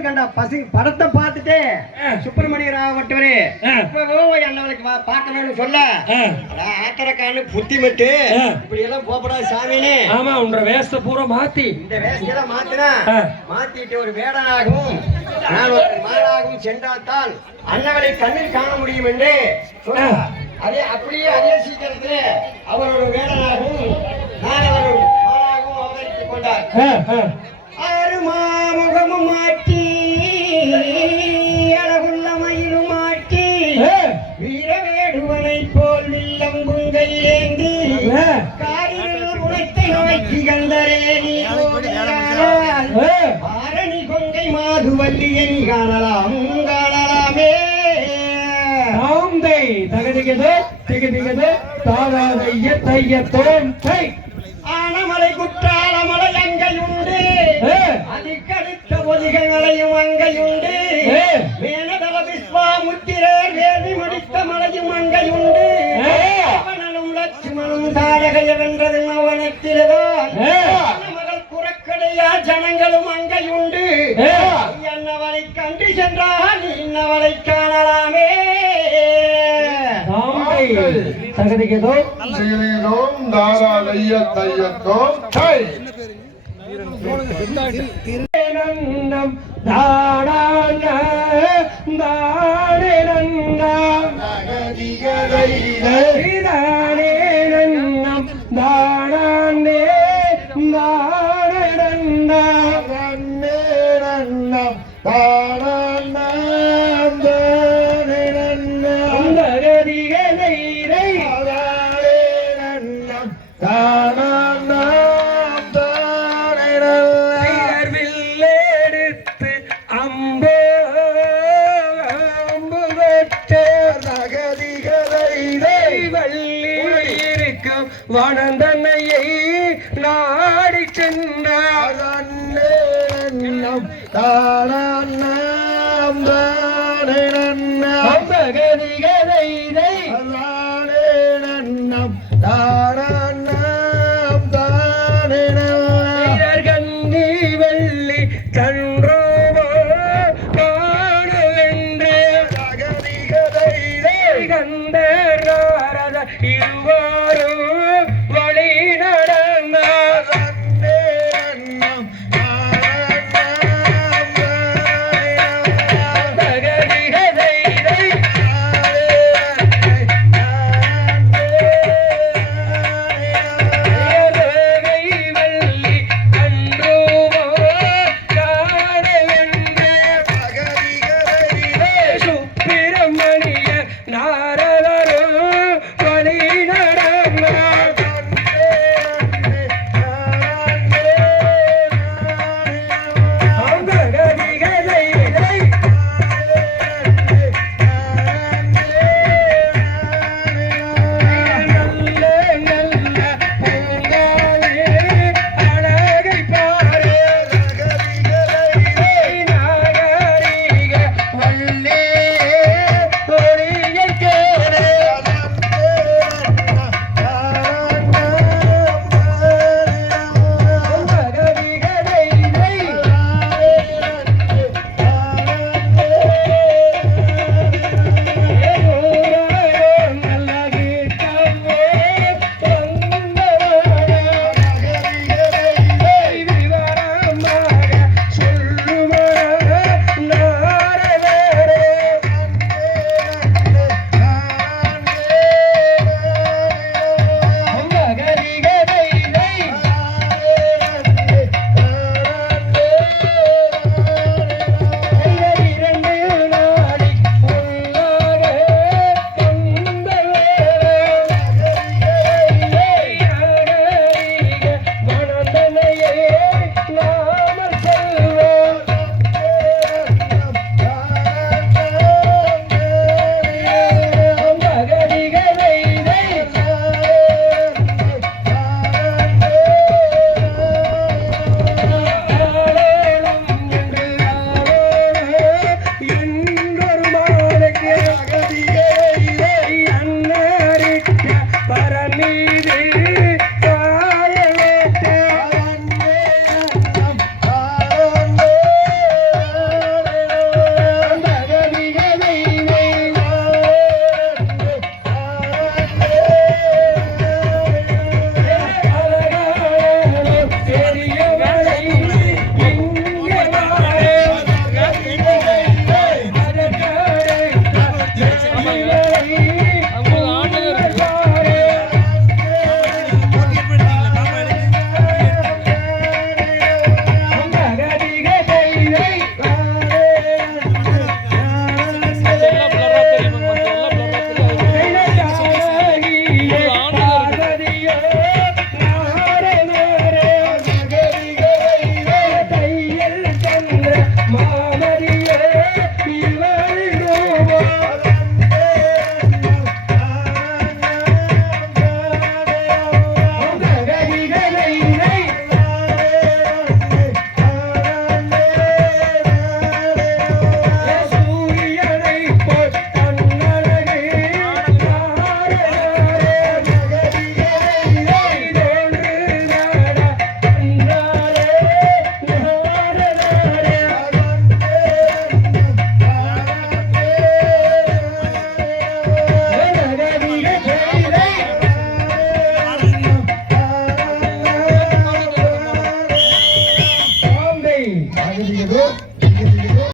படத்தை பார்த்துட்டு சுப்பிரமணிய ராவட்டவரே அண்ணாவளுக்கு பார்க்கணும்னு சொல்ல ஆத்தரக்கான்னு புத்திமட்டு இப்படி எல்லாம் போகப்படாது சாமின்னு. ஆமா உன்ற வேஷத்தை பூரா மாத்தி இந்த வேஷத்தையெல்லாம் மாத்திட்டு ஒரு வேடனாகவும் நான் ஒரு மானாகவும் சென்றால்தான் அண்ணாவளை கண்ணில் காண முடியும் என்று சொல்ல அப்படியே அதே சீக்கிரத்தில் அவர் ஒரு வேடனாகவும் நான் அவர் மானாகவும் அவதரித்துக் கொண்டார். மாமுகமும் மாற்றி அழகுள்ள மயிலும் மாற்றி வீரவேடுவனை போல் வில்லம் குங்கையிலேந்தி காரில் உழைத்த நோய்க்கு கந்தரே நீ ஆரணி கொங்கை மாதுவல்லியை காணலாமே. தகதிகது திகதிகது தாராதைய தையத்தோம் கை ஆனமலை குற்றாலமலை அங்கையுண்டு அதிகடித்த ஒலிகளையும் அங்கையுண்டு மேனதள விஸ்வாமுத்திரர் வேதி முடித்த மலையும் அங்கையுண்டு அவனும் லட்சுமணும் தாரகைய வென்றது அவனத்தில்தான் மகள் புறக்கடையா ஜனங்களும் அங்கையுண்டு என்னவளை கண்டு சென்றால் இன்னவளை காணலாமே. தகதிகதோ தாராதைய தையத்தோம் கை நன்னம் தாடான தாடே நன்னம் தாடே நன்னம் தாடானே தாடே நன்னம் நன்னம் தாடான தாடே நன்னம் தகதிகதை தாடே நன்னம் தாடான வில்லெடுத்து அம்பு வள்ளி இருக்கும் வனந்தனையை நாடி சென்றார். தானம் தானம் தானே நன்னம் அம்பகதி